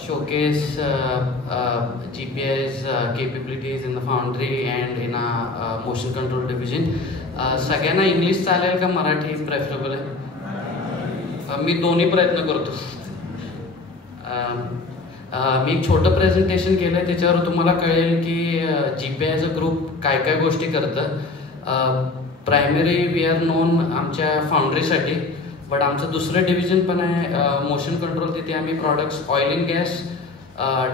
showcase GPI's capabilities in the foundry and in our motion control division. सगळ्यांना English चालेल का Marathi preferable आहे? मी दोन्ही प्रयत्न करतो. मी एक छोटं प्रेझेंटेशन केलं आहे, त्याच्यावर तुम्हाला कळेल की GPIचं ग्रुप काय काय गोष्टी करतं. प्रायमरी वी आर नोन आमच्या फाउंड्रीसाठी, बट आमचं दुसरं डिव्हिजन पण आहे मोशन कंट्रोल. तिथे आम्ही products oil and gas,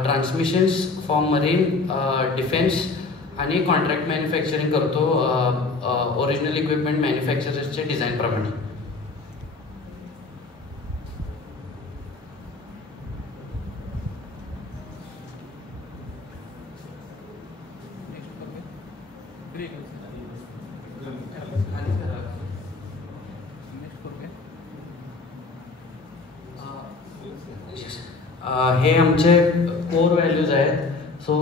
transmissions for marine, defence आणि कॉन्ट्रॅक्ट मॅन्युफॅक्चरिंग करतो ओरिजिनल इक्विपमेंट मॅन्युफॅक्चरर्सचे डिझाईनप्रमाणे. हे आमचे कोर व्हॅल्यूज आहेत. So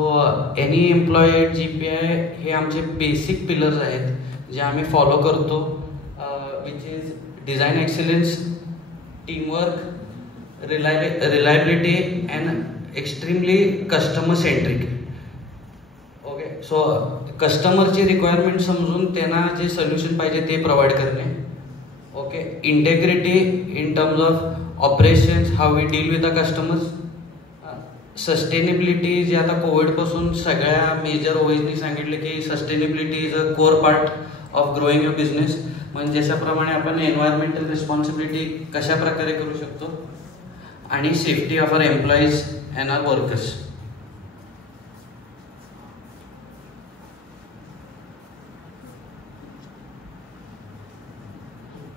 any employee at GPI हे आमचे बेसिक पिलर्स आहेत जे आम्ही फॉलो करतो, which is design excellence, teamwork, reliability and extremely customer centric. Okay, so कस्टमरची रिक्वायरमेंट समजून त्यांना जे सोल्युशन पाहिजे ते प्रोव्हाइड करणे. Okay, integrity in terms of operations, how we deal with the customers. Sustainability, जे आता कोविडपासून सगळ्या मेजर ओएसनी सांगितले की sustainability is a core part of growing your business. म्हणजे ज्याच्याप्रमाणे आपण एन्व्हायरमेंटल रिस्पॉन्सिबिलिटी कशा प्रकारे करू शकतो, आणि safety of our employees and our workers.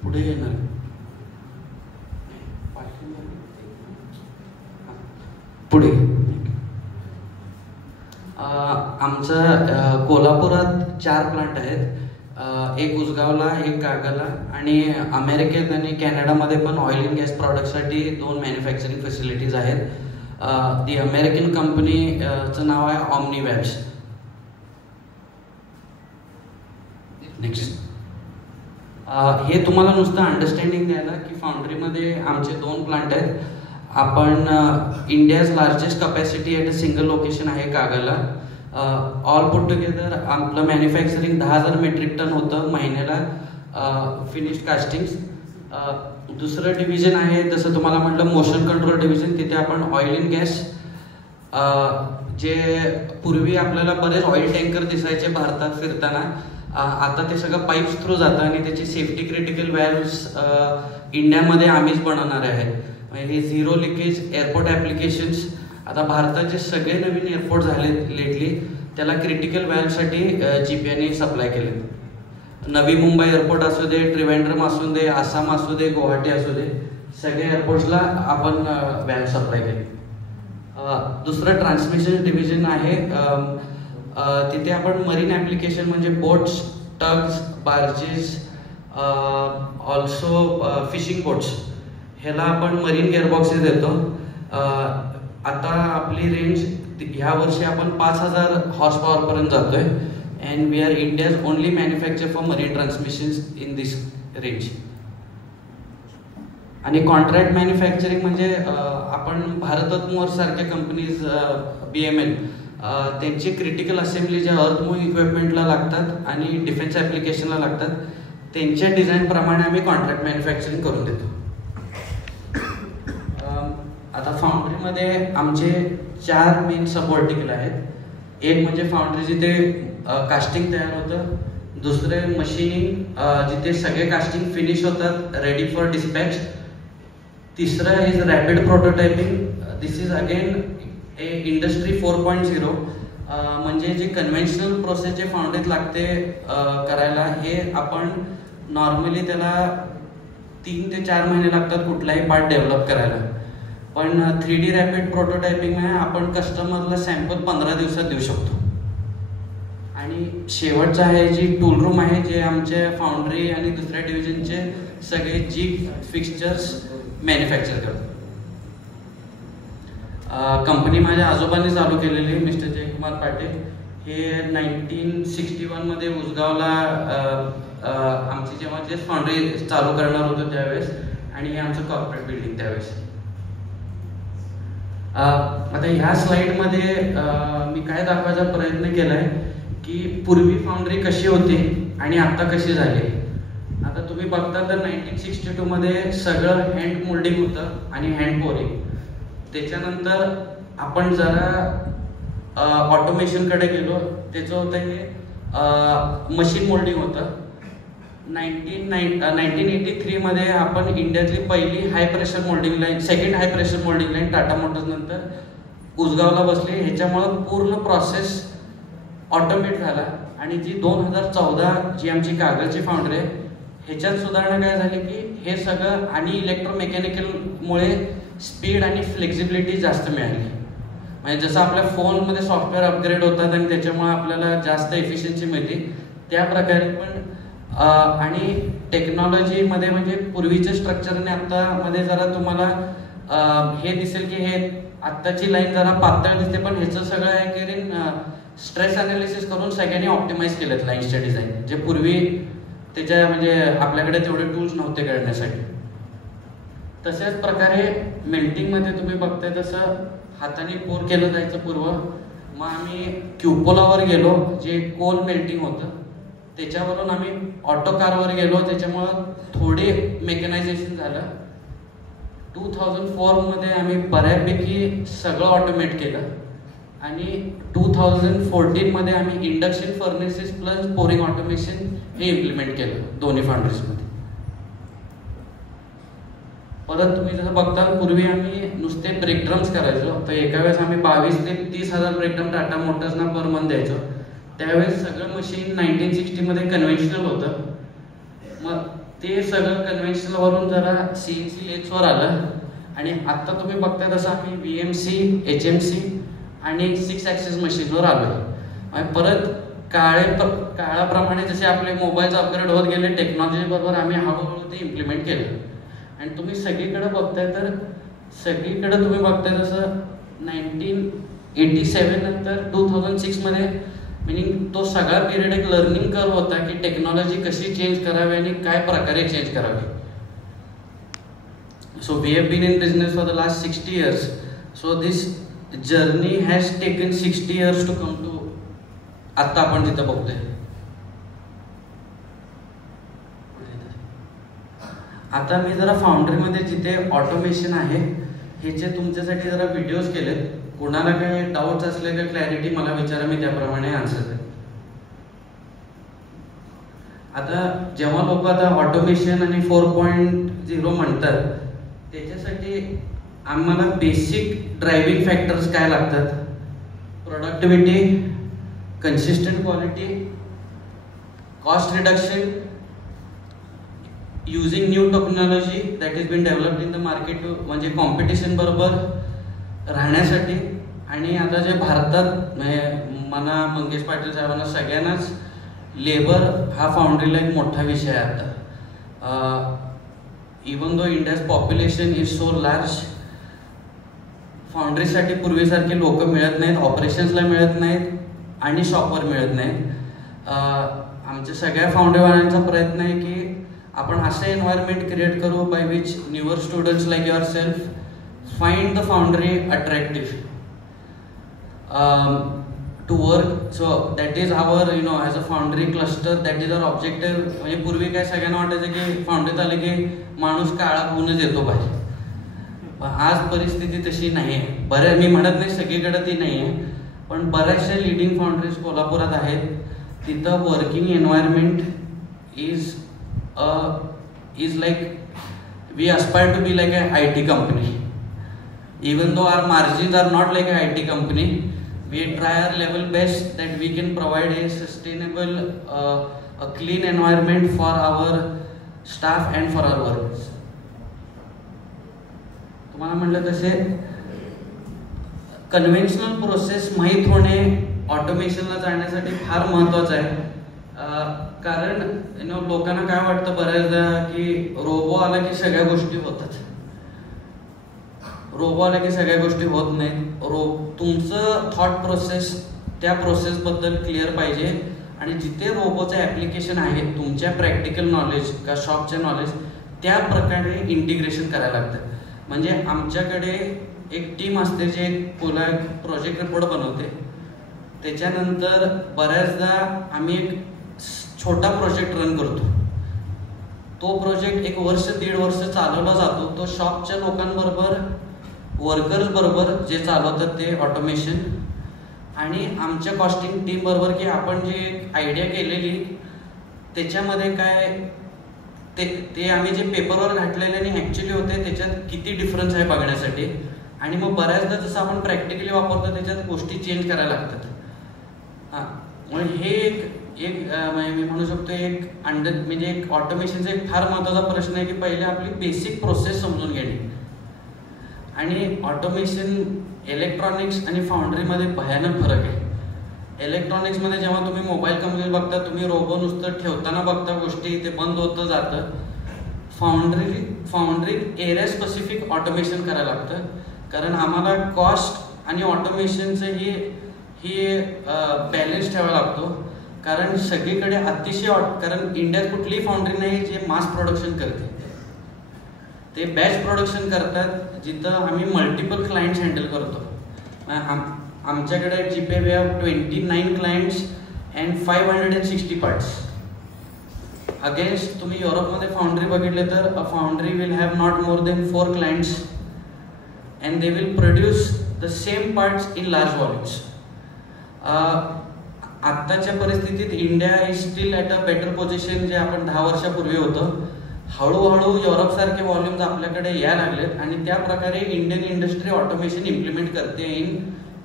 पुढे येणार पुढे आमचं कोल्हापुरात 4 प्लांट आहेत. एक उसगावला, एक कागलला, आणि अमेरिकेत आणि कॅनडामध्ये पण ऑइल अँड गॅस प्रॉडक्टसाठी 2 मॅन्युफॅक्चरिंग फॅसिलिटीज आहेत. दी अमेरिकन कंपनीचं नाव आहे ऑमनीवॅब्स. नेक्स्ट, हे तुम्हाला नुसतं अंडरस्टँडिंग द्यायला की फाउंड्रीमध्ये आमचे 2 प्लांट आहेत. आपण India's largest capacity at a single location आहे कागलला. ऑल पुट टुगेदर आपलं मॅन्युफॅक्चरिंग 10,000 मेट्रिक टन होतं महिन्याला फिनिश्ड कास्टिंग्स. दुसरं डिव्हिजन आहे, जसं तुम्हाला म्हटलं मोशन कंट्रोल डिव्हिजन. तिथे आपण ऑइल अँड गॅस, जे पूर्वी आपल्याला बरेच ऑइल टँकर दिसायचे भारतात फिरताना, आता ते सगळं पाईप्स थ्रू जातं आणि त्याची सेफ्टी क्रिटिकल व्हॅल्व्स इंडियामध्ये आम्हीच बनवणार आहे. हे झिरो लिकेज एअरपोर्ट ॲप्लिकेशन्स, आता भारताचे सगळे नवीन एअरपोर्ट झाले लेटली, त्याला क्रिटिकल व्हॅल्वसाठी GPIने सप्लाय केले. नवी मुंबई एअरपोर्ट असू दे, त्रिवेंद्रम असू दे, आसाम असू दे, गुवाहाटी असू दे, सगळ्या एअरपोर्ट्सला आपण व्हॅल्व सप्लाय केले. दुसरं ट्रान्समिशन डिव्हिजन आहे. तिथे आपण मरीन ॲप्लिकेशन म्हणजे boats, tugs, barges, also fishing boats, ह्याला आपण मरीन गिअरबॉक्सेस देतो. आता आपली रेंज ह्या वर्षी आपण 5,000 हॉर्स पॉवरपर्यंत जातोय, and we are India's only manufacture for marine transmissions in this range. आणि कॉन्ट्रॅक्ट मॅन्युफॅक्चरिंग म्हणजे आपण भारत मोर सारख्या कंपनीज, BML, त्यांचे क्रिटिकल असेंब्ली ज्या अर्थ मूव्हिंग इक्विपमेंटला लागतात आणि डिफेन्स ॲप्लिकेशनला लागतात, त्यांच्या डिझाईनप्रमाणे आम्ही कॉन्ट्रॅक्ट मॅन्युफॅक्चरिंग करून देतो. आता फाउंड्रीमध्ये आमचे 4 मेन सब व्हर्टिकल आहेत. एक म्हणजे फाउंड्री जिथे कास्टिंग तयार होतं, दुसरे मशीनिंग जिथे सगळे कास्टिंग फिनिश होतात रेडी फॉर डिस्पॅच, तिसरं is rapid prototyping. This is again A industry 4.0, म्हणजे जे कन्व्हेन्शनल प्रोसेस जे फाउंड्रीत लागते करायला, हे आपण नॉर्मली त्याला 3 ते 4 महिने लागतात कुठलाही पार्ट डेव्हलप करायला. पण 3D रॅपिड प्रोटोटायपिंग आहे, आपण कस्टमरला सॅम्पल 15 दिवसात देऊ शकतो. आणि शेवटचं आहे जी टूल रूम आहे, जे आमच्या फाउंड्री आणि दुसऱ्या डिव्हिजनचे सगळे जिग फिक्स्चर्स मॅन्युफॅक्चर करतात. कंपनी माझ्या आजोबांनी चालू केलेली, मिस्टर जयकुमार पाटील. हे 1961 मध्ये उसगावला आमची जेव्हा जे फाउंड्री चालू करणार होतो त्यावेळेस, आणि हे आमचं कॉर्पोरेट बिल्डिंग त्यावेळेस. आता ह्या स्लाइडमध्ये मी काय दाखवायचा प्रयत्न केलाय की पूर्वी फाउंड्री कशी होती आणि आता कशी झाली. आता तुम्ही बघता तर 1962 मध्ये सगळं हँड मोल्डिंग होतं आणि हँड पोरिंग. त्याच्यानंतर आपण जरा ऑटोमेशनकडे गेलो. त्याचं होतं हे मशीन मोल्डिंग होतं. 1983 मध्ये आपण इंडियातली पहिली high pressure moulding line, second high pressure moulding line Tata Motors नंतर उजगावला बसली. ह्याच्यामुळं पूर्ण प्रोसेस ऑटोमेट झाला. आणि जी 2014 जी आमची कागलची फाउंड्री आहे ह्याच्यात सुधारणा काय झाली की हे सगळं आणि इलेक्ट्रोमेकॅनिकलमुळे स्पीड आणि फ्लेक्झिबिलिटी जास्त मिळाली. म्हणजे जसं आपल्या फोनमध्ये सॉफ्टवेअर अपग्रेड होतात आणि त्याच्यामुळे आपल्याला जास्त एफिशियन्सी मिळते त्या प्रकारे पण आणि टेक्नॉलॉजीमध्ये म्हणजे पूर्वीच्या स्ट्रक्चर आणि आत्तामध्ये जरा तुम्हाला हे दिसेल की हे आत्ताची लाईन जरा पातळ दिसते पण ह्याचं सगळं आहे की स्ट्रेस अनालिसिस करून सगळ्यांनी ऑप्टिमाइज केलेत लाईन्सचे डिझाईन, जे पूर्वी त्याच्या म्हणजे आपल्याकडे तेवढे टूल्स नव्हते करण्यासाठी. तशाच प्रकारे मेल्टिंगमध्ये तुम्ही बघताय तसं हाताने पोर केलं जायचं पूर्व. मग आम्ही क्युपोलावर गेलो जे कोल मेल्टिंग होतं. त्याच्यावरून आम्ही ऑटो कारवर गेलो. त्याच्यामुळं थोडे मेकॅनायझेशन झालं. 2004 मध्ये आम्ही बऱ्यापैकी सगळं ऑटोमेट केलं. आणि 2014 मध्ये आम्ही induction furnaces plus pouring automation हे इम्प्लिमेंट केलं दोन्ही फाउंड्रीजमध्ये. परत तुम्ही जसं बघता पूर्वी आम्ही नुसते ब्रेकड्रम्स करायचो. तर एका वेळेस आम्ही 22 ते 30,000 ब्रेकड्रम टाटा मोटर्सना पर मंथ द्यायचो. त्यावेळेस सगळं मशीन 1960 मध्ये कन्व्हेन्शनल होतं. मग ते सगळं कन्व्हेन्शनलवरून जरा CNC लेथ्सवर आलं. आणि आत्ता तुम्ही बघताय तसं आम्ही VMC, HMC आणि 6 ॲक्सिस मशीनवर आलोय. परत काळाप्रमाणे जसे आपले मोबाईलचा अपग्रेड होत गेले टेक्नॉलॉजी बरोबर आम्ही हळूहळू ते इम्प्लिमेंट केलं. आणि तुम्ही सगळीकडे बघताय तर सगळीकडे तुम्ही बघताय तसं 1987 नंतर 2006 मध्ये मिनिंग तो सगळा पिरियड एक लर्निंग कर्व होता की टेक्नॉलॉजी कशी चेंज करावी आणि काय प्रकारे चेंज करावी. So we have been in business for the last 60 years. So this journey has taken 60 years to come to आत्ता आपण तिथं बघतोय. आता मी जरा फाउंड्रीमध्ये जिथे ऑटोमेशन आहे ह्याचे तुमच्यासाठी जरा व्हिडिओज केलेत. कोणाला काही डाऊट्स असले का क्लॅरिटी मला विचारा, मी त्याप्रमाणे आन्सर देईन. आता जेव्हा लोक आता ऑटोमेशन आणि 4.0 म्हणतात त्याच्यासाठी आम्हाला बेसिक ड्रायव्हिंग फॅक्टर्स काय लागतात? Productivity, consistent quality, cost reduction, using new technology that is been developed in the market, म्हणजे कॉम्पिटिशन बरोबर राहण्यासाठी. आणि आता जे भारतात मला मंगेश पाटील साहेबांना सगळ्यांनाच लेबर हा फाउंड्रीला एक मोठा विषय आहे आता. Even though India's population is so large, फाउंड्रीसाठी पूर्वीसारखी लोक मिळत नाहीत, ऑपरेशन्सला मिळत नाहीत आणि शॉपवर मिळत नाहीत. आमच्या सगळ्या फाउंड्रीवाल्यांचा प्रयत्न आहे की आपण असं एन्व्हायरमेंट क्रिएट करू by which newer students like your self find the foundry attractive to work. So that is our as a foundry cluster that is our objective. म्हणजे पूर्वी काय सगळ्यांना वाटायचं की फाउंड्रीत आले की माणूस काळा होऊनच येतो बाहेर. आज परिस्थिती तशी नाही आहे. बऱ्याच, मी म्हणत नाही सगळीकडे ती नाही आहे, पण बऱ्याचशा लिडिंग फाउंड्रीज कोल्हापुरात आहेत. तिथं working environment is like we aspire to be like a IT company. Even though our margins are not like an IT company, we try our level best that we can provide a sustainable, a clean environment for our staff and for our workers. तुम्हाला म्हटलं तसे conventional process माहीत होणे ऑटोमेशनला जाण्यासाठी फार महत्त्वाचं आहे. कारण लोकांना काय वाटतं बऱ्याचदा की रोबो आला की सगळ्या गोष्टी होतात. रोबो आला की सगळ्या गोष्टी होत नाहीत. तुमचं थॉट प्रोसेस त्या प्रोसेसबद्दल क्लिअर पाहिजे. आणि जिथे रोबोचं ॲप्लिकेशन आहे तुमच्या प्रॅक्टिकल नॉलेज का शॉपच्या नॉलेज त्या प्रकारे इंटिग्रेशन करायला लागतं. म्हणजे आमच्याकडे एक टीम असते जे पुला प्रोजेक्ट रिपोर्ट बनवते. त्याच्यानंतर बऱ्याचदा आम्ही एक छोटा प्रोजेक्ट रन करतो. तो प्रोजेक्ट 1 वर्ष 1.5 वर्ष चालवला जातो. तो शॉपच्या लोकांबरोबर, वर्कर्स बरोबर जे चालवतात ते ऑटोमेशन, आणि आमच्या कॉस्टिंग टीम बरोबर की आपण जी आयडिया केलेली त्याच्यामध्ये काय ते आम्ही जे पेपरवर घातलेले आणि ॲक्च्युली होते त्याच्यात किती डिफरन्स आहे बघण्यासाठी. आणि मग बऱ्याचदा जसं आपण प्रॅक्टिकली वापरतो त्याच्यात गोष्टी चेंज करायला लागतात. हां, म्हणून हे एक मी म्हणू शकतो एक म्हणजे एक ऑटोमेशनचा एक फार महत्त्वाचा प्रश्न आहे की पहिले आपली बेसिक प्रोसेस समजून घेणे. आणि ऑटोमेशन इलेक्ट्रॉनिक्स आणि फाउंड्रीमध्ये भयानक फरक आहे. इलेक्ट्रॉनिक्समध्ये जेव्हा तुम्ही मोबाईल कंपनी बघता, तुम्ही रोबो नुसतं ठेवताना बघता गोष्टी, ते बंद होतं जातं. फाउंड्रीत एरिया स्पेसिफिक ऑटोमेशन करायला लागतं, कारण आम्हाला कॉस्ट आणि ऑटोमेशनचं ही बॅलन्स ठेवावा लागतो. कारण सगळीकडे अतिशय कारण इंडियात कुठलीही फाउंड्री नाही जे मास प्रोडक्शन करते. ते बॅच प्रोडक्शन करतात जिथं आम्ही मल्टिपल क्लायंट्स हँडल करतो. आमच्याकडे जीपे we have 29 clients and 560 parts. Against तुम्ही युरोपमध्ये फाउंड्री बघितले तर a foundry will have not more than 4 clients and they will produce the same parts in large volumes. आत्ताच्या परिस्थितीत India is still at a better position जे आपण 10 वर्षापूर्वी होतं. हळूहळू युरोपसारखे वॉल्यूम्स आपल्याकडे यायला लागलेत आणि त्या प्रकारे इंडियन इंडस्ट्री ऑटोमेशन इम्प्लिमेंट करते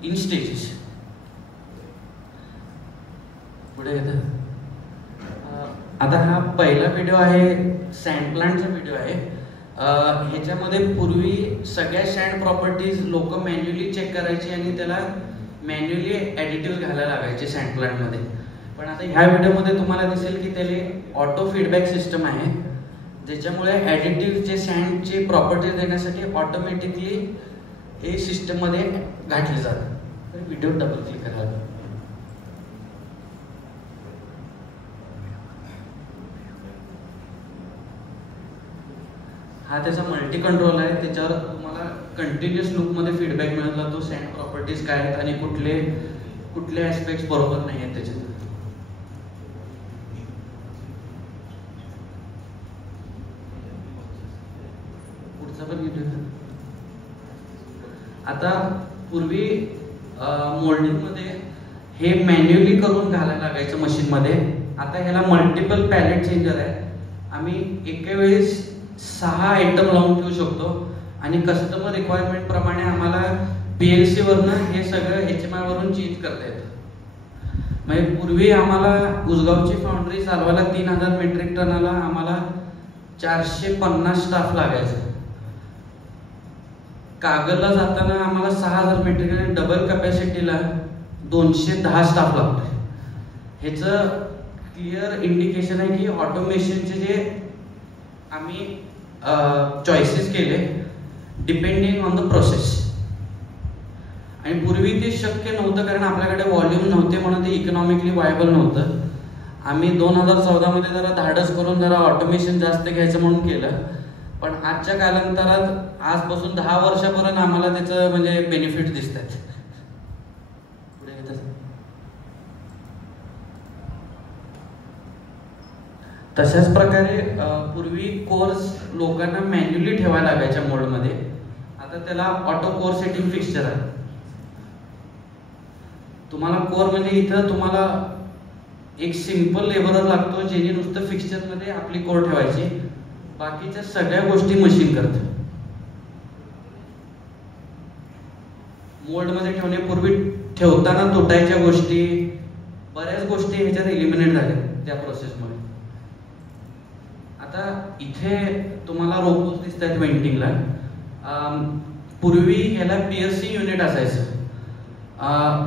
इन स्टेजेस. पुढे आता हा पहिला व्हिडिओ आहे, सँड प्लांटचा व्हिडिओ आहे. ह्याच्यामध्ये पूर्वी सगळ्या सँड प्रॉपर्टीज लोक मॅन्युअली चेक करायची आणि त्याला मॅन्युअली ॲडिटिव्ह घालायला लागायचे सँड प्लांटमध्ये. पण आता ह्या व्हिडिओमध्ये तुम्हाला दिसेल की त्याला ऑटो फीडबॅक सिस्टम आहे, ज्याच्यामुळे ॲडिटिव्हचे सँडचे प्रॉपर्टीज देण्यासाठी ऑटोमॅटिकली हे सिस्टममध्ये घातले जातात. व्हिडिओ डबल क्लिक करा. हा त्याचा मल्टी कंट्रोल आहे, त्याच्यावर तुम्हाला कंटिन्युअस लूपमध्ये फीडबॅक मिळत जातो सँड प्रॉपर्टीज काय आहेत आणि कुठले ॲस्पेक्ट्स बरोबर नाही आहेत त्याच्यात. आता पूर्वी मोल्डिंगमध्ये हे मॅन्युअली करून घालायला लागायचं मशीनमध्ये. आता ह्याला मल्टिपल पॅलेट चेंजर आहे. आम्ही एका वेळेस 6 आयटम लावून ठेवू शकतो आणि कस्टमर रिक्वायरमेंट प्रमाणे आम्हाला PLC वरनं हे सगळं HMI वरून चेंज करता येतं. म्हणजे पूर्वी आम्हाला उसगावची फाउंड्री चालवायला 3000 मेट्रिक टनाला आम्हाला 450 स्टाफ लागायचं. कागलला जाताना आम्हाला 6000 मेट्रिक टन, डबल कॅपॅसिटीला 210 स्टाफ लागतो. ह्याचं क्लिअर इंडिकेशन आहे की ऑटोमेशनचे जे आम्ही चॉईसेस केले डिपेंडिंग ऑन द प्रोसेस. आणि पूर्वी ते शक्य नव्हतं कारण आपल्याकडे व्हॉल्यूम नव्हते म्हणून ते इकॉनॉमिकली वायबल नव्हतं. आम्ही 2014 मध्ये जरा धाडस करून जरा ऑटोमेशन जास्त घ्यायचं म्हणून केलं. पण आजच्या कालांतरात आजपासून 10 वर्षापर्यंत आम्हाला त्याचं म्हणजे बेनिफिट दिसतात. तशाच प्रकारे पूर्वी कोर्स लोकांना मॅन्युअली ठेवायला लागायच्या मोल्डमध्ये. आता त्याला ऑटो कोर सेटिंग फिक्स्चर आहे. तुम्हाला कोर म्हणजे इथं तुम्हाला एक सिंपल लेबरर लागतो ज्याने नुसतं फिक्स्चरमध्ये आपली कोर ठेवायची, बाकीच्या सगळ्या गोष्टी मशीन करते. मोल्डमध्ये ठेवण्यापूर्वी ठेवताना तुटायच्या गोष्टी, बऱ्याच गोष्टी ह्याच्यात एलिमिनेट झाल्या त्या प्रोसेसमुळे. आता इथे तुम्हाला रोबोट दिसत आहेत वेंटिंगला. पूर्वी ह्याला PLC युनिट असायचं.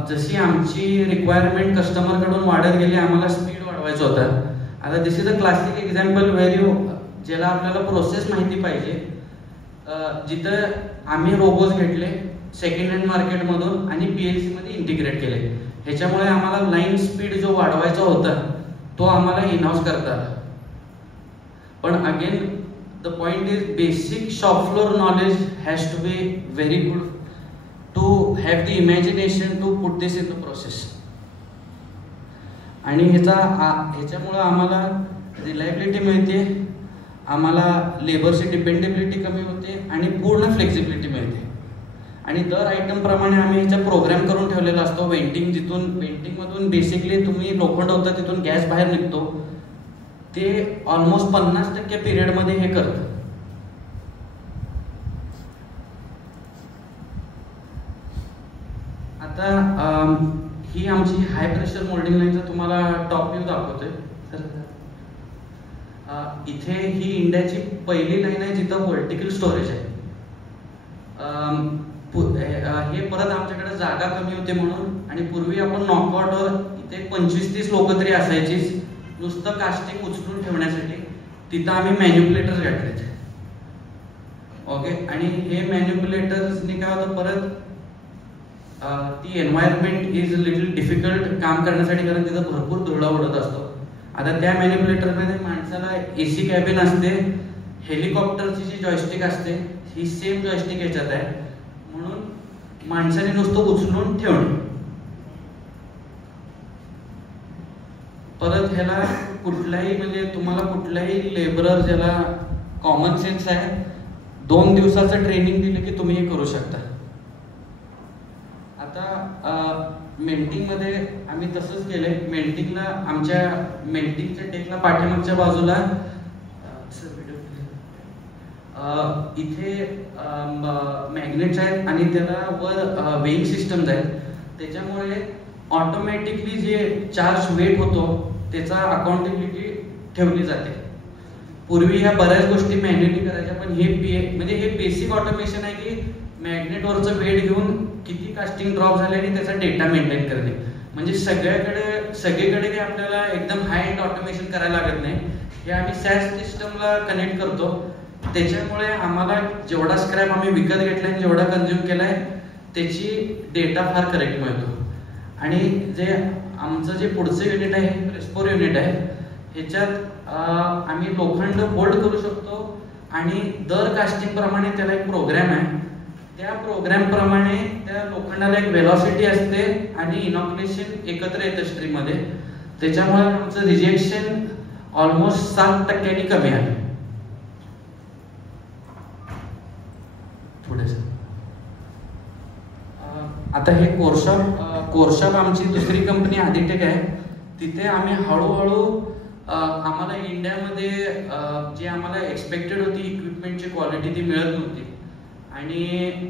जशी आमची रिक्वायरमेंट कस्टमरकडून वाढत गेली आम्हाला स्पीड वाढवायचं होतं. आता दिस इज अ क्लासिक एक्झाम्पल वेर ज्याला आपल्याला प्रोसेस माहिती पाहिजे. जिथं आम्ही रोबोट घेतले सेकंड हँड मार्केटमधून आणि PLC मध्ये इंटिग्रेट केले. ह्याच्यामुळे आम्हाला लाईन स्पीड जो वाढवायचा होता तो आम्हाला इनहाऊस करता आला. पण again the point is basic shop floor knowledge has to be very good to have the imagination to put this in the process. आणि ह्याच्यामुळं आम्हाला रिलायबिलिटी मिळते, आम्हाला लेबरची डिपेंडेबिलिटी कमी होते आणि पूर्ण फ्लेक्झिबिलिटी मिळते. आणि दर आयटमप्रमाणे आम्ही ह्याचा प्रोग्राम करून ठेवलेला असतो. वेंटिंगमधून बेसिकली तुम्ही लोखंड होतं तिथून गॅस बाहेर निघतो, ते ऑलमोस्ट 50% पिरियडमध्ये हे करतं. आता ही आमची हाय प्रेशर मोल्डिंग लाईनचा तुम्हाला टॉप व्ह्यू दाखवतोय. इथे ही इंडियाची पहिली लाईन आहे जिथं व्हर्टिकल स्टोरेज आहे. हे परत आमच्याकडे जागा कमी होते म्हणून, आणि पूर्वी आपण नॉकआउटवर इथे 25-30 लोक तरी असायचीच नुसतं कास्टिंग उचलून ठेवण्यासाठी. तिथं आम्ही मॅन्युप्युलेटर्स घातले. ओके, आणि हे मॅन्युप्युलेटर्सनी काय होतं, परत ती एन्व्हायरमेंट इज लिटल डिफिकल्ट काम करण्यासाठी, कारण तिथं भरपूर धुळा उडत असतो. आता त्या मॅन्युप्युलेटरमध्ये माणसाला AC कॅबिन असते, हेलिकॉप्टरची जी जॉयस्टिक असते ही सेम जॉयस्टिक याच्यात आहे, म्हणून माणसाने नुसतं उचलून ठेवणे. परत ह्याला कुठलाही म्हणजे तुम्हाला कुठलाही लेबरर ज्याला कॉमन सेन्स आहे 2 दिवसाचं ट्रेनिंग दिलं की तुम्ही हे करू शकता. आता मेल्टिंगमध्ये आम्ही तसंच केलंय. मेल्टिंगला आमच्या मेल्टिंगच्या टेकला पाठीमागच्या बाजूला इथे मॅग्नेट्स आहेत आणि त्याला वर वेइंग सिस्टम्स आहेत. त्याच्यामुळे ऑटोमॅटिकली जे चार्ज वेट होतो त्याचा अकाउंटेबिलिटी ठेवली जाते. पूर्वी ह्या बऱ्याच गोष्टी मॅन्युअली करायच्या, पण म्हणजे हे बेसिक ऑटोमेशन आहे की मॅग्नेटवरचं वेट घेऊन किती कास्टिंग ड्रॉप झाले आणि त्याचा डेटा मेंटेन करणे. म्हणजे सगळीकडे काही आपल्याला एकदम हाय एंड ऑटोमेशन करायला लागत नाही. हे आम्ही सॅस सिस्टमला कनेक्ट करतो. त्याच्यामुळे आम्हाला जेवढा स्क्रॅप आम्ही विकत घेतलाय आणि जेवढा कन्झ्युम केलाय त्याची डेटा फार करेक्ट मिळतो. आणि जे आमचं जे पुढचं युनिट आहे हे प्रेसपोर युनिट आहे. ह्याच्यात आम्ही लोखंड होल्ड करू शकतो आणि दर कास्टिंग प्रमाणे त्याला एक प्रोग्राम आहे. त्या प्रोग्राम प्रमाणे त्या लोखंडाला एक वेलॉसिटी असते आणि इनॉक्युलेशन एकत्र येतं स्ट्रीममध्ये. त्याच्यामुळे आमचं रिजेक्शन ऑलमोस्ट 7% कमी आहे. आता हे कोरशॉप आमची दुसरी कंपनी आदिटेक आहे. तिथे आम्ही हळूहळू आम्हाला इंडियामध्ये जे आम्हाला एक्सपेक्टेड होती इक्विपमेंटची क्वालिटी ती मिळत नव्हती, आणि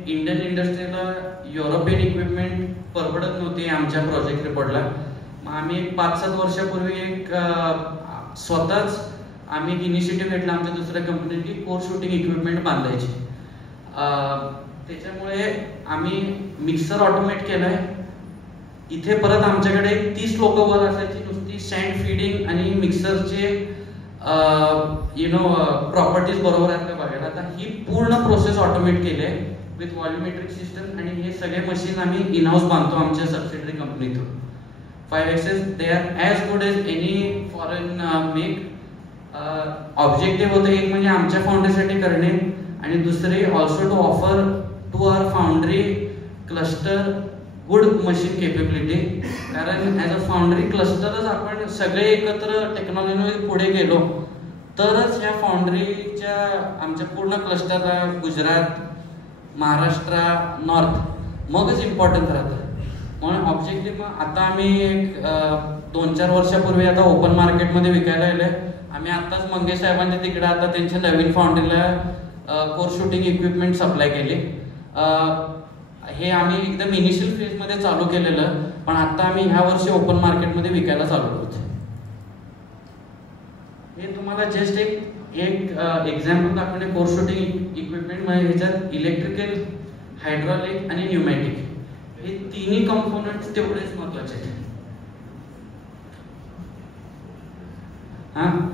इंडियन इंडस्ट्रीला युरोपियन इक्विपमेंट परवडत नव्हती आमच्या प्रोजेक्ट रिपोर्टला. मग आम्ही 5-7 वर्षापूर्वी एक स्वतःच आम्ही इनिशिएटिव्ह घेतला आमच्या दुसऱ्या कंपनीची कोर शूटिंग इक्विपमेंट बांधायची. त्याच्यामुळे आम्ही मिक्सर ऑटोमेट केलाय. इथे परत आमच्याकडे 30 लोक वर असायची नुसती सँड फीडिंग आणि मिक्सरचे प्रॉपर्टीज बरोबर आहेत का बघायला. आता ही पूर्ण प्रोसेस ऑटोमेट केली आहे विथ व्हॉल्युमेट्रिक सिस्टम, आणि हे सगळे मशीन आम्ही इन हाऊस बांधतो आमच्या सबसिडरी कंपनीतून. 5 axis they are as good as any foreign make. Objective होतं एक म्हणजे आमच्या फाउंड्रीसाठी करणे, आणि दुसरे also to offer to our foundry cluster good machine capability. कारण ॲज अ फाउंड्री क्लस्टरच आपण सगळे एकत्र टेक्नॉलॉजीमध्ये पुढे गेलो तरच ह्या फाउंड्रीच्या आमच्या पूर्ण क्लस्टरला गुजरात, महाराष्ट्र, नॉर्थ मगच इम्पॉर्टंट राहतं. म्हणून ऑब्जेक्टिव्ह आता आम्ही एक 2-4 वर्षापूर्वी आता ओपन मार्केटमध्ये विकायला आले. आम्ही आत्ताच मंगेश साहेबांनी तिकडे आता त्यांच्या नवीन फाउंड्रीला कोर शूटिंग इक्विपमेंट सप्लाय केले. हे आम्ही एकदम इनिशियल फेजमध्ये चालू केलेलं, पण आता आम्ही ह्या वर्षी ओपन मार्केटमध्ये विकायला चालू करतो. हे तुम्हाला जस्ट एक एक्झाम्पल दाखवणे. कोर शूटिंग इक्विपमेंट म्हणजे ह्याच्यात इलेक्ट्रिकल, हायड्रॉलिक आणि न्यूमॅटिक हे तिन्ही कंपोनंट्स तेवढेच महत्वाचे आहेत.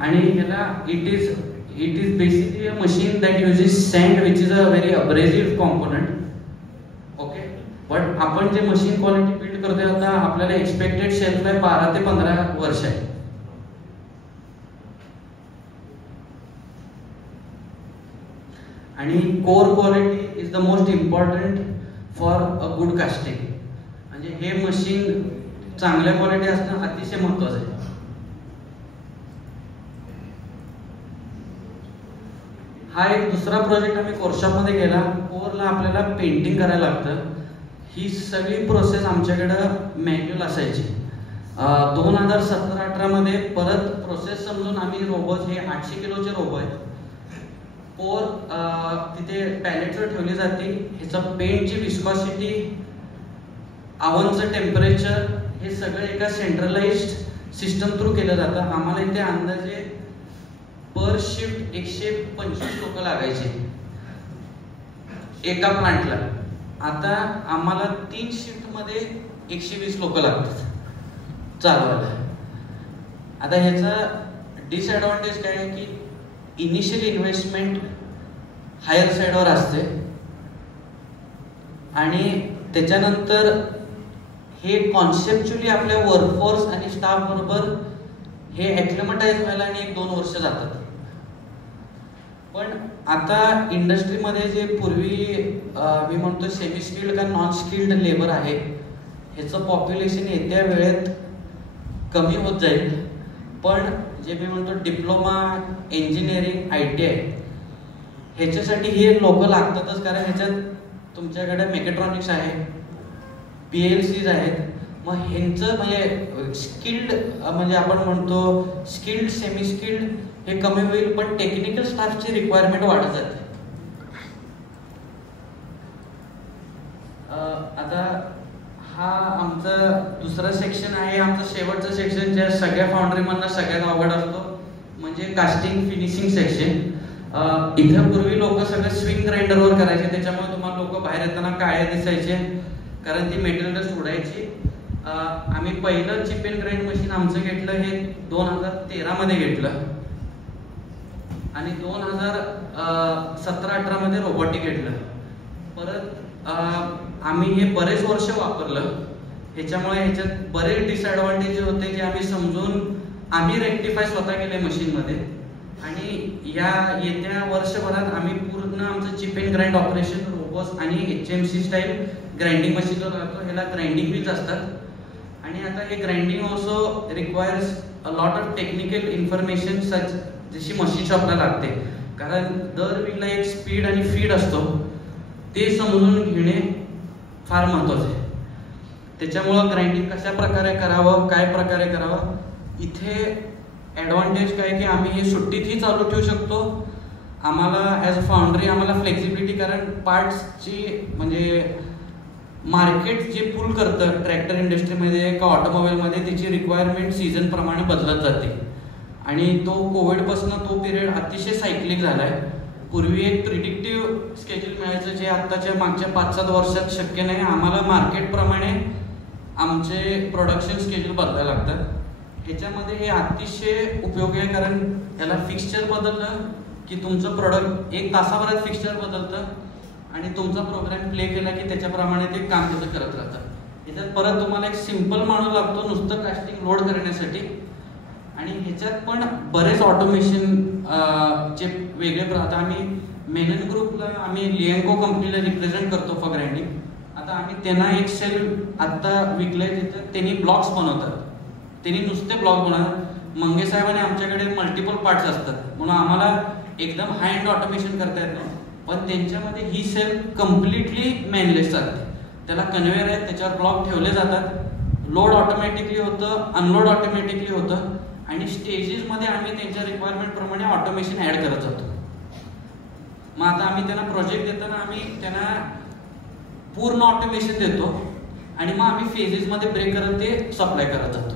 आणि ह्याला it is basically a machine that uses sand which is a very abrasive component. Okay, but आपण जे मशीन क्वालिटी बिल्ड करतोय आता आपल्याला एक्सपेक्टेड शेल्फ लाईफ 12 ते 15 वर्ष आहे. आणि core quality is the most important for a good casting. म्हणजे हे मशीन चांगल्या क्वालिटी असणं अतिशय महत्वाचं आहे. हा एक दुसरा प्रोजेक्ट आम्ही कोर्सशॉपमध्ये केला. कोरला आपल्याला पेंटिंग करायला लागतं. ही सगळी प्रोसेस आमच्याकडं मॅन्युअल असायची. 2017-18 मध्ये परत प्रोसेस समजून आम्ही रोबोट, हे 800 किलोचे रोबो आहेत. कोर तिथे पॅलेटवर ठेवली जाते. ह्याचं पेंटची विस्कॉसिटी, आवनचं टेम्परेचर, हे सगळं एका सेंट्रलाइज्ड सिस्टम थ्रू केलं जातं. आम्हाला इथे अंदाजे पर शिफ्ट 125 लोक लागायचे एका प्लांटला. आता आम्हाला 3 शिफ्ट मध्ये 120 लोक लागतात चालवायला. आता ह्याचा डिसएडव्हान्टेज काय आहे की इनिशियल इन्व्हेस्टमेंट हायर साईडवर असते आणि त्याच्यानंतर हे कॉन्सेप्च्युअली आपल्या वर्कफोर्स आणि स्टाफ बरोबर हे ॲक्लिमेटाइज व्हायला आणि 1-2 वर्ष जातात. पण आता इंडस्ट्रीमध्ये जे पूर्वी मी म्हणतो सेमी स्किल्ड का नॉन स्किल्ड लेबर आहे, ह्याचं पॉप्युलेशन येत्या वेळेत कमी होत जाईल. पण जे मी म्हणतो डिप्लोमा, इंजिनिअरिंग, ITI ह्याच्यासाठी हे लोक लागतातच. कारण ह्याच्यात तुमच्याकडे मेकॅट्रॉनिक्स आहे, PLCs आहेत. मग ह्यांचं म्हणजे स्किल्ड, म्हणजे आपण म्हणतो स्किल्ड, सेमी स्किल्ड हे कमी होईल, पण टेक्निकल स्टाफची रिक्वायरमेंट वाढत जाते. आता हा आमचा दुसरा सेक्शन आहे. आमचं शेवटचं सेक्शन ज्या सगळ्या फाउंड्रीमधनं सगळ्यात अवघड असतो म्हणजे कास्टिंग फिनिशिंग सेक्शन. इथं पूर्वी लोक सगळं स्विंग ग्राइंडरवर करायचे, त्याच्यामुळे तुम्हाला लोक बाहेर येताना काळे दिसायचे कारण ती मेटल उडायची. आम्ही पहिलं चिप अँड ग्राइंड मशीन आमचं घेतलं हे 2013 मध्ये घेतलं आणि 2017-18 मध्ये रोबोटिक घेतलं. परत आम्ही हे बरेच वर्ष वापरलं. ह्याच्यामुळे ह्याच्यात बरेच डिसएडव्हान्टेज होते जे आम्ही समजून आम्ही रेक्टिफाय स्वतः केले मशीनमध्ये. आणि या येत्या वर्षभरात आम्ही पूर्ण आमचं chip and grind operation robots आणि HMC स्टाईल ग्राइंडिंग मशीनवर राहतो. ह्याला ग्राइंडिंग व्हील्स असतात आणि आता हे grinding also requires a lot of technical information सच जशी मशीन शॉपला लागते. कारण दर व्हीलला एक स्पीड आणि फीड असतो, ते समजून घेणे फार महत्वाचं आहे. त्याच्यामुळं ग्राइंडिंग कशा प्रकारे करावं, काय प्रकारे करावं, इथे ॲडव्हान्टेज काय की आम्ही हे सुट्टीतही चालू ठेवू शकतो. आम्हाला ॲज अ फाउंड्री आम्हाला फ्लेक्झिबिलिटी, कारण पार्ट्सची म्हणजे मार्केट जे पुल करतं ट्रॅक्टर इंडस्ट्रीमध्ये का ऑटोमोबाईलमध्ये त्याची रिक्वायरमेंट सीझन प्रमाणे बदलत जाते. आणि तो कोविडपासून तो पिरियड अतिशय सायक्लिक झाला आहे. पूर्वी एक प्रिडिक्टिव्ह स्केड्यूल मिळायचं जे आत्ताच्या मागच्या 5-7 वर्षात शक्य नाही. आम्हाला मार्केटप्रमाणे आमचे प्रोडक्शन स्केड्यूल बदलायला लागतात. ह्याच्यामध्ये हे अतिशय उपयोगी आहे कारण याला फिक्स्चर बदललं की तुमचं प्रोडक्ट 1 तासाभरात फिक्स्चर बदलतं आणि तुमचा प्रोग्राम प्ले केला की त्याच्याप्रमाणे ते काम त्याचं करत राहतं. ह्याच्यात परत तुम्हाला एक सिंपल माणूस लागतो नुसतं कास्टिंग लोड करण्यासाठी. आणि ह्याच्यात पण बरेच ऑटोमेशन चे वेगळे आता आम्ही मेनन ग्रुपला आम्ही लिएंको कंपनीला रिप्रेझेंट करतो फॉर ग्राइंडिंग. आता आम्ही त्यांना एक सेल आत्ता विकलंय तिथं त्यांनी ब्लॉक्स बनवतात. त्यांनी नुसते ब्लॉक बनवतात. मंगे साहेबांनी आमच्याकडे मल्टिपल पार्ट्स असतात म्हणून आम्हाला एकदम हाय एंड ऑटोमेशन करता येत नाही. पण त्यांच्यामध्ये ही सेल कम्प्लिटली मॅनलेस चालते. त्याला कन्व्हेअर आहे, त्याच्यावर ब्लॉक ठेवले जातात, लोड ऑटोमॅटिकली होतं, अनलोड ऑटोमॅटिकली होतं आणि स्टेजेसमध्ये आम्ही त्यांच्या रिक्वायरमेंट प्रमाणे ऑटोमेशन ऍड करत जातो. मग आता आम्ही त्यांना प्रोजेक्ट देताना आम्ही त्यांना पूर्ण ऑटोमेशन देतो आणि मग आम्ही फेजेसमध्ये ब्रेक करत ते सप्लाय करत जातो.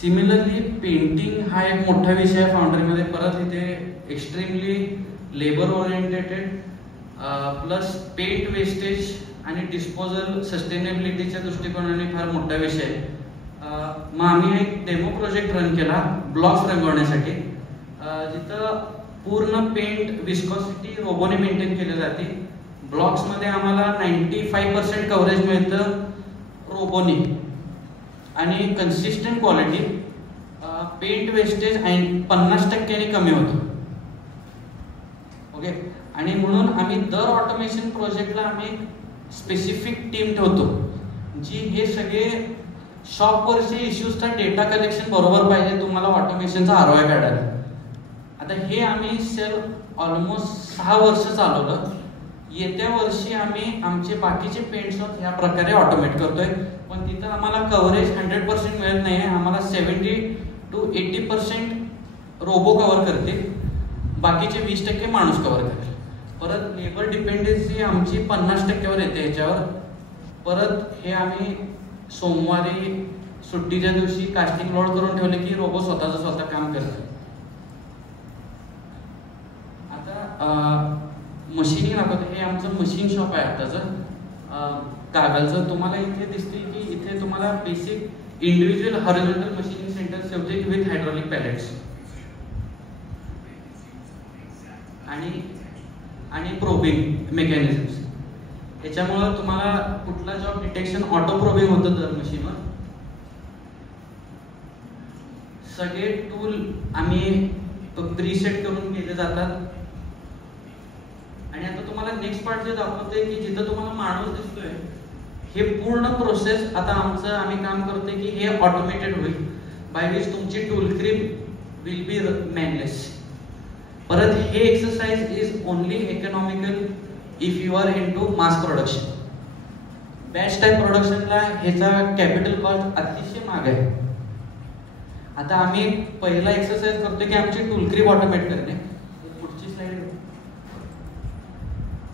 सिमिलरली पेंटिंग हा एक मोठा विषय आहे फाउंड्रीमध्ये. परत इथे extremely labour oriented plus paint wastage आणि डिस्पोजल सस्टेनेबिलिटीच्या दृष्टिकोनाने फार मोठा विषय आहे. मग आम्ही एक डेमो प्रोजेक्ट रन केला ब्लॉक्स रंगवण्यासाठी, जिथं पूर्ण पेंट विस्कॉसिटी रोबोने मेंटेन केली जाते. ब्लॉक्समध्ये आम्हाला 95% कव्हरेज मिळतं रोबोने आणि कन्सिस्टंट क्वालिटी. पेंट वेस्टेज 50% कमी होतं. ओके. आणि म्हणून आम्ही दर ऑटोमेशन प्रोजेक्टला आम्ही स्पेसिफिक टीम ठेवतो जी हे सगळे शॉपवरचे इश्यूजचा डेटा कलेक्शन बरोबर पाहिजे तुम्हाला ऑटोमेशनचा ROI काढायला. आता हे आम्ही सेल ऑलमोस्ट 6 वर्ष चालवलं. येत्या वर्षी आम्ही आमचे बाकीचे पेंट शॉप ह्या प्रकारे ऑटोमेट करतोय, पण तिथं आम्हाला कव्हरेज 100% मिळत नाही आहे. आम्हाला 70 to 80% रोबो कव्हर करते, बाकीचे 20% माणूस कव्हर करेल. परत लेबर डिपेंडन्सी आमची 50% येते ह्याच्यावर. परत हे आम्ही सोमवारी सुट्टीच्या दिवशी कास्टिंग लोड करून ठेवले की रोबो स्वतः काम करतात. आता मशीनिंग दाखवते. हे आमचं मशीन शॉप आहे आताचं कागलचं. तुम्हाला इथे दिसते की इथे तुम्हाला basic individual horizontal machining centre subject with hydraulic palettes आणि प्रोबिंग मेकॅनिझम्स. याच्यामुळं तुम्हाला कुठला जॉब डिटेक्शन ऑटो प्रोबिंग होतं दर मशीनवर. सगळे टूल आम्ही प्रीसेट करून केले जातात. आणि आता तुम्हाला नेक्स्ट पार्ट जे दाखवते की जिथं तुम्हाला माणूस दिसतोय हे पूर्ण प्रोसेस आता आम्ही काम करतोय की हे ऑटोमेटेड होईल, बाय विच तुमची tool creep will be manless. परत हे exercise is only economical if you are into mass production. Batch type प्रोडक्शनला ह्याचा कॅपिटल कॉस्ट अतिशय महाग आहे. आता आम्ही पहिला एक्सरसाइज करतोय की आमची टूल क्रिप ऑटोमेट करणे. पुढची स्लाइड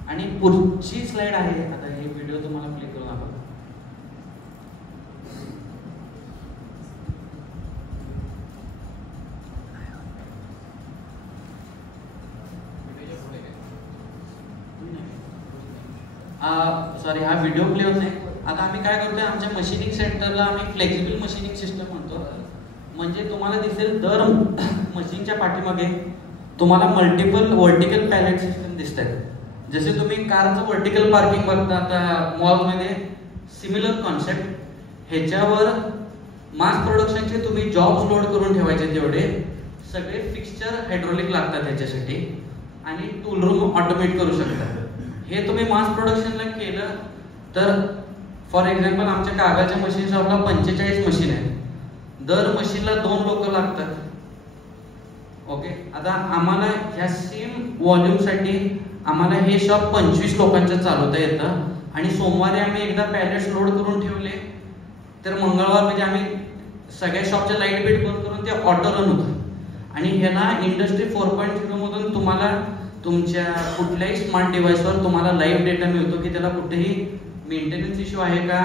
आणि पुढची स्लाइड आहे. आता हे व्हिडिओ तुम्हाला प्ले करून आपण सॉरी हा व्हिडिओ प्ले होत नाही. आता आम्ही काय करतोय आमच्या मशीनिंग सेंटरला आम्ही फ्लेक्झिबल मशीनिंग सिस्टम म्हणतो. म्हणजे तुम्हाला दिसेल दर मशीनच्या पाठीमागे तुम्हाला मल्टिपल व्हर्टिकल पॅलेट सिस्टम दिसतात. जसे तुम्ही कारचं व्हर्टिकल पार्किंग बघता आता मॉलमध्ये, सिमिलर कॉन्सेप्ट. ह्याच्यावर मास प्रोडक्शनचे तुम्ही जॉब्स लोड करून ठेवायचे तेवढे सगळे फिक्स्चर हायड्रॉलिक लागतात ह्याच्यासाठी आणि टूल रूम ऑटोमेट करू शकता. हे तुम्ही मास प्रोडक्शनला केलं तर फॉर एक्झाम्पल आमच्या कागदाच्या मशीन शॉपला 45 मशीन आहेत. दर मशीनला 2 लोक लागतात. ओके. आता आम्हाला ह्या सेम व्हॉल्यूमसाठी आम्हाला हे शॉप 25 लोकांचं चालवता येतं. आणि सोमवारी आम्ही एकदा पॅलेट्स लोड करून ठेवले तर मंगळवार म्हणजे आम्ही सगळ्या शॉपच्या लाईट बीट बंद करून ते ऑटो रन होतं. आणि ह्याला इंडस्ट्री 4.0 मधून तुम्हाला तुमच्या कुठल्याही स्मार्ट डिव्हाइसवर तुम्हाला लाईव्ह डेटा मिळतो की त्याला कुठेही मेंटेनन्स इश्यू आहे का,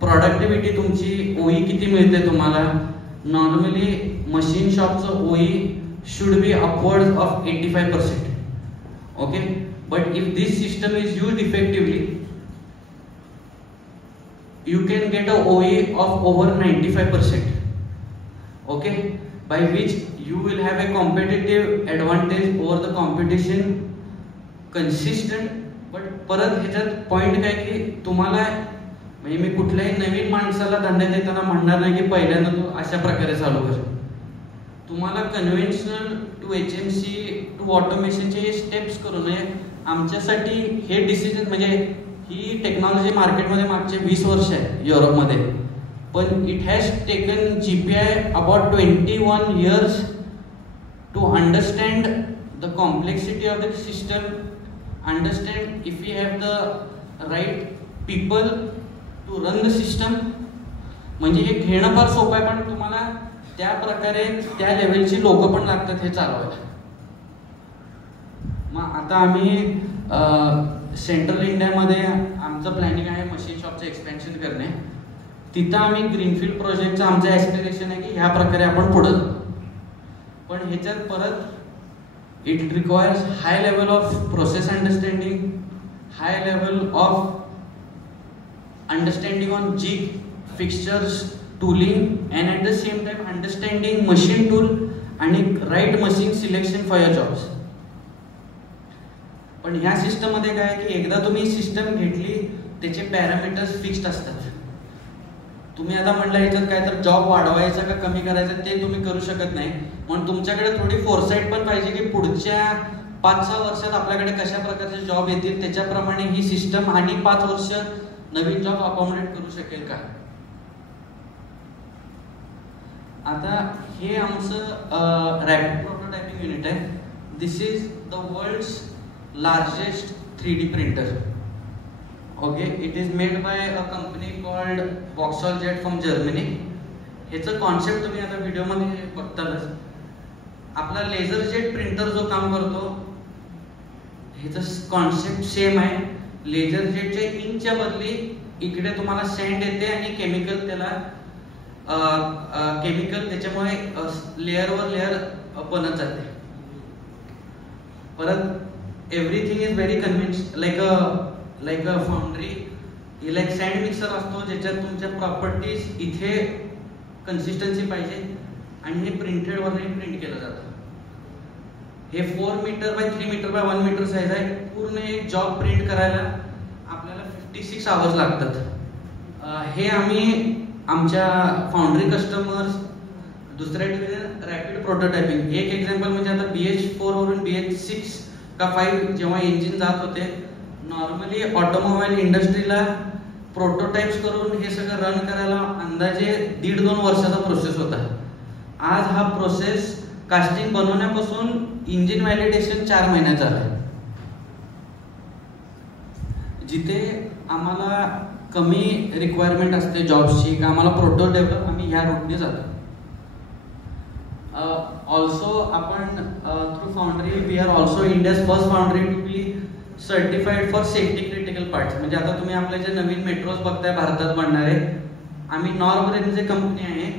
प्रोडक्टिव्हिटी तुमची ओई किती मिळते तुम्हाला. नॉर्मली मशीन शॉपचं ओई should be upwards of 85%. Okay, but if this system is used effectively, you can get a OE of over 95%. Okay, by which you will have a competitive advantage over the competition. Consistent, but परत ह्याच्यात point काय की तुम्हाला म्हणजे मी कुठल्याही नवीन माणसाला धंदा देताना म्हणणार नाही की पहिल्यांदा तू अशा प्रकारे चालू कर. तुम्हाला कन्व्हेन्शनल टू HMC टू ऑटोमेशनचे हे स्टेप्स करू नये. आमच्यासाठी हे डिसिजन म्हणजे ही टेक्नॉलॉजी मार्केटमध्ये मागचे 20 वर्ष आहे युरोपमध्ये, पण it has taken GPI about 21 years to understand the complexity of the system, understand if you have the right people to run the system. म्हणजे हे घेणं फार सोपं आहे, पण तुम्हाला त्या प्रकारे त्या लेवलची लोक पण लागतात हे चालवायला. मग आता आम्ही सेंट्रल इंडियामध्ये आमचं प्लॅनिंग आहे मशीन शॉपचं एक्सपेन्शन करणे. तिथं आम्ही ग्रीनफील्ड प्रोजेक्टचं आमचं ॲस्पिरेशन आहे की ह्या प्रकारे आपण पुढे जाऊ. पण ह्याच्यात परत it requires high level of process understanding, high level of understanding on jig, fixtures, tooling, and at the same time understanding machine tool आणि right machine selection for your jobs. पण ह्या सिस्टम मध्ये काय की एकदा तुम्ही सिस्टम घेतली त्याचे पॅरामीटर्स फिक्स्ड असतात. तुम्ही आता म्हणलं याच्यात काय तर जॉब वाढवायचा का कमी करायचा ते तुम्ही करू शकत नाही. म्हणून तुमच्याकडे थोडी फोरसाईट पण पाहिजे की पुढच्या 5-6 वर्षात आपल्याकडे कशा प्रकारचे जॉब येतील त्याच्याप्रमाणे ही सिस्टम आणि 5 वर्ष नवीन जॉब अकोमोडेट करू शकेल का. आता हे आमचं रॅपिड प्रोटोटायपिंग युनिट आहे. This is the world's largest 3D printer. Okay, it is made by a company called Voxeljet from Germany. ह्याचं कॉन्सेप्ट तुम्ही आता व्हिडिओमध्ये बघतालच. आपला लेझर जेट प्रिंटर जो काम करतो ह्याचं कॉन्सेप्ट सेम आहे. लेझर जेटच्या इंकच्या बदली इकडे तुम्हाला सँड येते आणि केमिकल त्याच्यामुळे लेअरवर लेअर बनत जाते. परत everything is very convince like a foundry. Like sand mixer असतो ज्याच्यात तुमच्या प्रॉपर्टीज इथे कन्सिस्टन्सी पाहिजे आणि हे प्रिंटेड वरही प्रिंट केलं जातं. हे 4 metre by 3 metre by 1 metre size आहे. पूर्ण एक जॉब प्रिंट करायला आपल्याला 56 आवर्स लागतात. हे आम्ही आमच्या फाउंड्री कस्टमर्स दुसऱ्या डिव्हिजन रॅपिड प्रोटोटायपिंग. एक एक्झाम्पल म्हणजे आता BH4 वरून BH6 का 5 जेव्हा इंजिन जात होते, नॉर्मली ऑटोमोबाईल इंडस्ट्रीला प्रोटोटाइप्स करून हे सगळं रन करायला अंदाजे 1.5-2 वर्षाचा प्रोसेस होता. आज हा प्रोसेस कास्टिंग बनवण्यापासून इंजिन व्हॅलिडेशन 4 महिन्यात झालं. जिथे आम्हाला कमी रिक्वायरमेंट असते जॉब्सची का आम्हाला प्रोटो डेव्हलप आम्ही ह्या रूटने जातो. ऑल्सो आपण through foundry we are also India's first foundry to be certified for safety critical parts. म्हणजे आता तुम्ही आपले जे नवीन मेट्रोज बघताय भारतात बनणारे, आम्ही नॉर्मरेन जे कंपनी आहे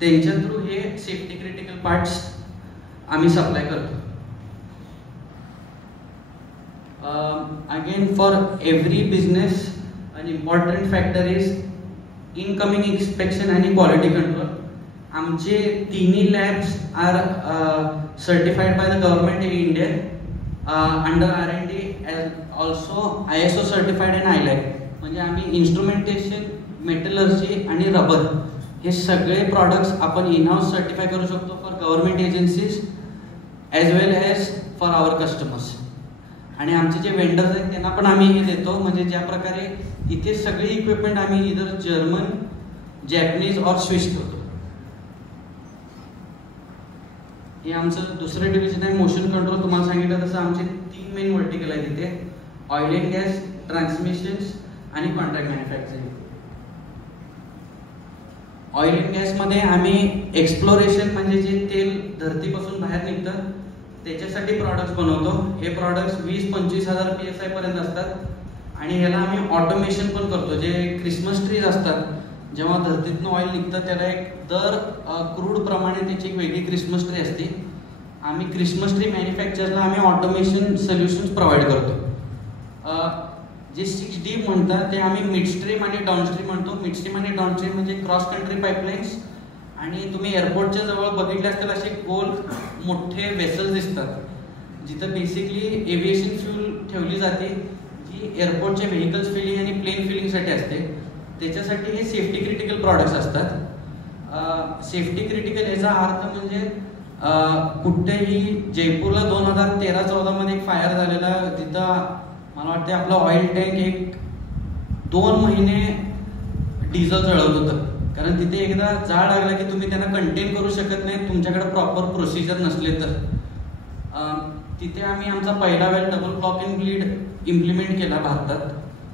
त्यांच्या थ्रू हे सेफ्टी क्रिटिकल पार्ट्स आम्ही सप्लाय करतो. Again for every business an important factor is incoming inspection आणि quality control. आमचे तिन्ही labs are certified by the government in India under R&D also ISO certified and ILAC. म्हणजे आम्ही instrumentation, metallurgy आणि rubber हे सगळे products आपण in house certify करू शकतो for government agencies as well as for our customers. आणि आमचे जे वेंडर्स आहेत त्यांना पण आम्ही हे देतो. म्हणजे ज्या प्रकारे इथे सगळी इक्विपमेंट आम्ही इधर जर्मन, जॅपनीज और स्विस ठेवतो. हे आमचं दुसरं डिव्हिजन आहे मोशन कंट्रोल. तुम्हाला सांगितलं तसं आमचे 3 मेन व्हर्टिकल आहेत इथे: ऑइल अँड गॅस, ट्रान्समिशन्स आणि कॉन्ट्रॅक्ट मॅन्युफॅक्चरिंग. ऑइल अँड गॅसमध्ये आम्ही एक्सप्लोरेशन म्हणजे जे तेल धरतीपासून बाहेर निघतं त्याच्यासाठी प्रॉडक्ट्स बनवतो. हे प्रॉडक्ट्स 20-25 हजार PSI पर्यंत असतात. आणि ह्याला आम्ही ऑटोमेशन पण करतो. जे क्रिसमस ट्रीज असतात, जेव्हा धरतीतनं ऑइल निघतं त्याला एक दर क्रूड प्रमाणे त्याची एक वेगळी क्रिसमस ट्री असते. आम्ही क्रिसमस ट्री मॅन्युफॅक्चरला आम्ही ऑटोमेशन सोल्युशन्स प्रोव्हाइड करतो. जे 6D म्हणतात ते आम्ही मिडस्ट्रीम आणि डाऊनस्ट्रीम म्हणतो. मिडस्ट्रीम आणि डाऊनस्ट्रीम म्हणजे क्रॉस कंट्री पाईपलाईन्स. आणि तुम्ही एअरपोर्टच्या जवळ बघितले असतील असे गोल मोठे वेसल्स दिसतात जिथं बेसिकली एव्हिएशन फ्यूल ठेवली जाते जी एअरपोर्टच्या व्हेकल्स फिलिंग आणि प्लेन फिलिंगसाठी असते. त्याच्यासाठी हे सेफ्टी क्रिटिकल प्रॉडक्ट्स असतात. सेफ्टी क्रिटिकल याचा अर्थ म्हणजे कुठेही जयपूरला 2013-14 मध्ये एक फायर झालेला, तिथं मला वाटते आपलं ऑइल टँक एक 2 महिने डिझेल जळवत होतं. कारण तिथे एकदा जाळ लागला की तुम्ही त्यांना कंटेन करू शकत नाही तुमच्याकडे प्रॉपर प्रोसिजर नसले तर. तिथे आम्ही आमचा पहिला well double block in bleed implement केला भारतात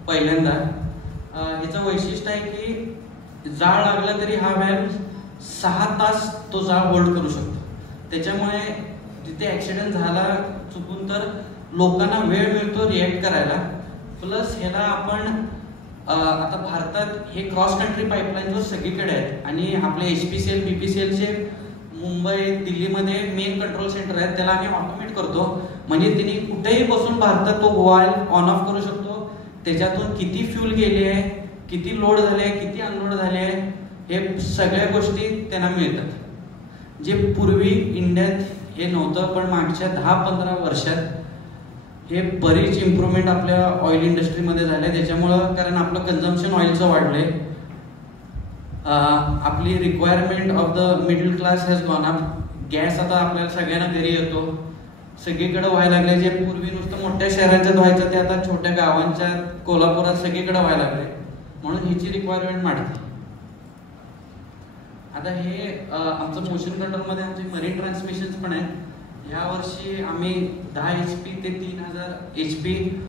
पहिल्यांदा. याचं वैशिष्ट्य आहे की जाळ लागला तरी हा व्हॅल्व 6 तास तो जाळ होल्ड करू शकतो. त्याच्यामुळे तिथे ऍक्सिडेंट झाला चुकून तर लोकांना वेळ मिळतो रिॲक्ट करायला. प्लस ह्याला आपण आता भारतात हे क्रॉस कंट्री पाईपलाईन सगळीकडे आहेत आणि आपले HPCL, BPCLचे मुंबई, दिल्लीमध्ये मेन कंट्रोल सेंटर आहेत. त्याला आम्ही ऑटोमेट करतो. म्हणजे त्यांनी कुठेही बसून भारतात तो वाल्व ऑन ऑफ करू शकतो. त्याच्यातून किती फ्यूल गेली आहे, किती लोड झाले आहे, किती अनलोड झाले आहे, हे सगळ्या गोष्टी त्यांना मिळतात. जे पूर्वी इंडियात हे नव्हतं, पण मागच्या 10-15 वर्षात हे बरीच इम्प्रूव्हमेंट आपल्या ऑइल इंडस्ट्रीमध्ये झाले. त्याच्यामुळं कारण आपलं कन्झम्पशन ऑइलचं वाढलंय. आपली requirement of the middle class has gone up. Gas आता आपल्याला सगळ्यांना घरी येतो. सगळीकडे व्हायला लागले. जे पूर्वी नुसतं मोठ्या शहरांच्यात व्हायचं ते आता छोट्या गावांच्या कोल्हापुरात सगळीकडे व्हायला लागले. म्हणून ह्याची रिक्वायरमेंट वाढते. आता हे आमचं मोशन कंट्रोलमध्ये आमचे मरीन ट्रान्समिशन्स पण आहेत. ह्या वर्षी आम्ही 10 HP ते 3000 HP